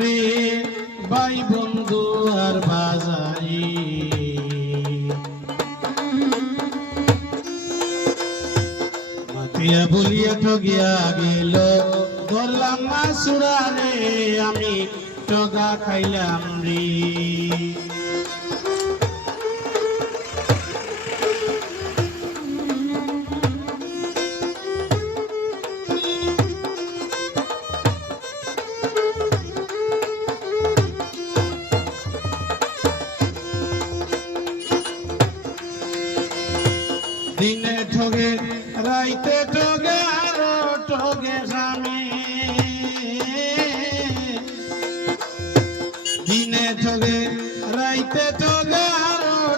রে, ভাই বন্ধু আর বাজাই মাতিয়া বলিয়া ঠগিয়া গেল ধরলাম না সুরারে আমি টগা খাইলাম রে।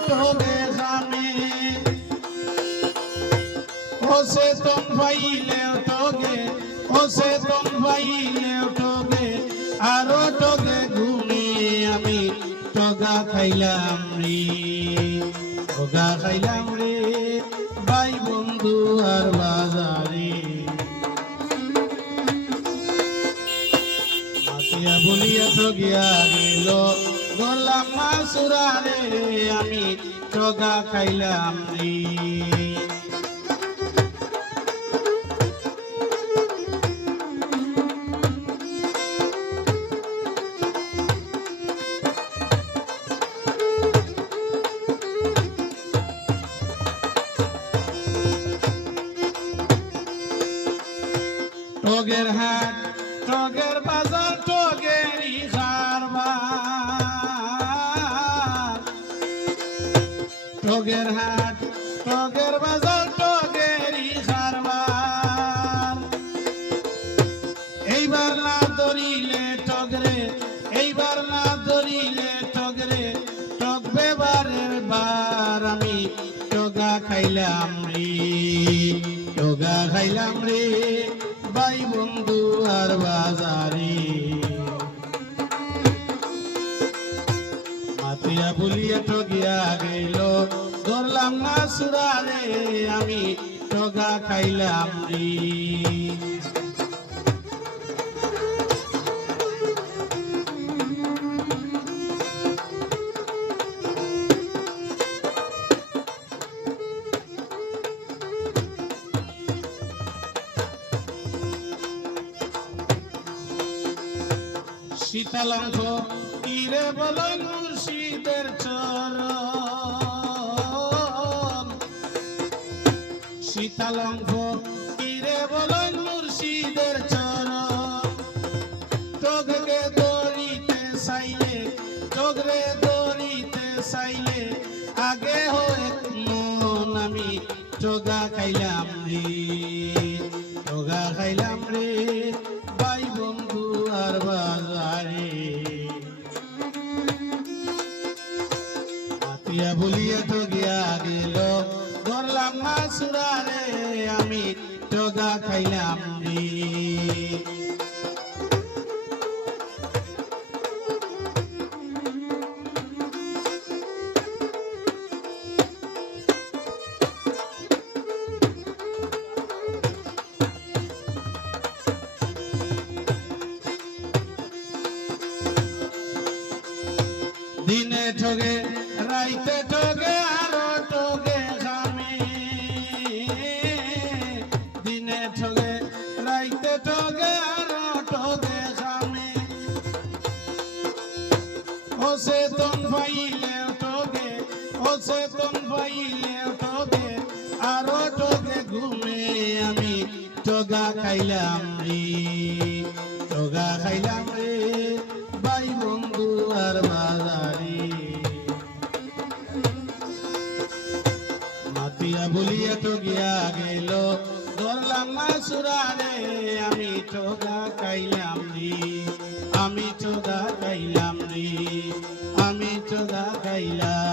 ঠগে স্বামী ওসে তুম পাইলে ঠগে ওসে তুম পাইলে ঠগে আরও ঠগে ঘুমিয়ে আমি। টগা খাইলাম রে, টগা খাইলাম রে, ভাই বন্ধু আর বাজারে। মাতিয়া বলিয়া গলাম না সুরারে আমি টগা খাইলাম রে। টগের হাট টগের খাইলাম রে টগা খাইলাম রে, ভাই বন্ধু আর বাজারে। মাতিয়া বলিয়া ঠগিয়া গেল, ধরলাম না সুরারে, আমি টগা খাইলাম রে। শীতলঙ্ঘ তীরে বল মুর্শিদের চরণ। শীতলঙ্ঘ তীরে বল মুর্শিদের চরণ। চোখকে দড়িতে সাইলে চোখরে দড়িতে সাইলে, আগে হয়ে মন আমি চোগা খাইলাম রে চোগা খাইলাম রে। আর বাজারে। আতিয়া বলিয়া তো গিয়া গেল ধরলাম না সুরারে আমি চোগা খাইলাম রে। ঠগে, রাইতে ঠগে, আরও ঠগে স্বামী। দিনে ঠগে, রাইতে ঠগে ঠগে তন ঠগে তন ঠগে, আরও ঠগে ঘুমে আমি ঠগা খাইলাম রে, ঠগা খাইলাম রে। ভাই বন্ধু আর মাতিয়া বলিয়া তো গিয়া গেল। ধরলাম না সুরারে আমি ঠগা খাইলাম রে, আমি ঠগা খাইলাম রে, আমি ঠগা খাইলাম